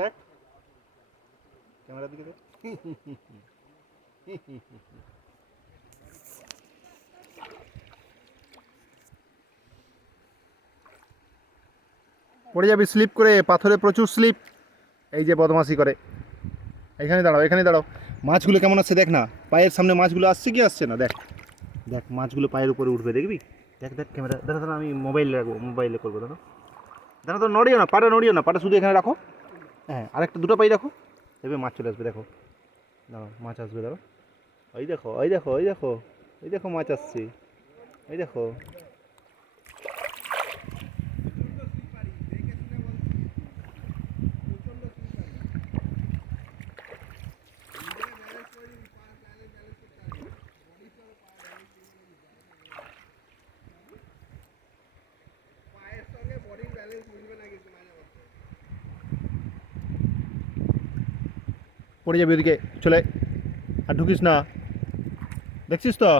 দেখ ক্যামেরার দিকে দেখ। পড়ে যাবি স্লিপ করে, পাথরে প্রচুর স্লিপ। এই যে বদমাশি করে। এখানে দাঁড়াও, এখানে দাঁড়াও। মাছগুলো কেমন আসছে দেখ না, পায়ের সামনে মাছগুলো আসছে কি আসছে না দেখ। দেখ মাছগুলো পায়ের উপরে উঠবে, দেখবি। দেখ দেখ ক্যামেরা, দাঁড়া দাঁড়া, আমি মোবাইলে রাখবো, মোবাইলে করবো। দাঁড়া দাঁড়া, তো নড়িও না, পাটা নড়িও না, পাটা শুধু এখানে রাখো। হ্যাঁ, আরেকটা দুটো পাই রাখো, এবার মাছ চলে আসবে। দেখো দাঁড়াও, মাছ আসবে, দাঁড়াও। ওই দেখো, ওই দেখো, ওই দেখো, ওই দেখো মাছ আসছে, এই দেখো। পড়ে যাবে ওদিকে, চলে। আর ঢুকিস না, দেখছিস তো।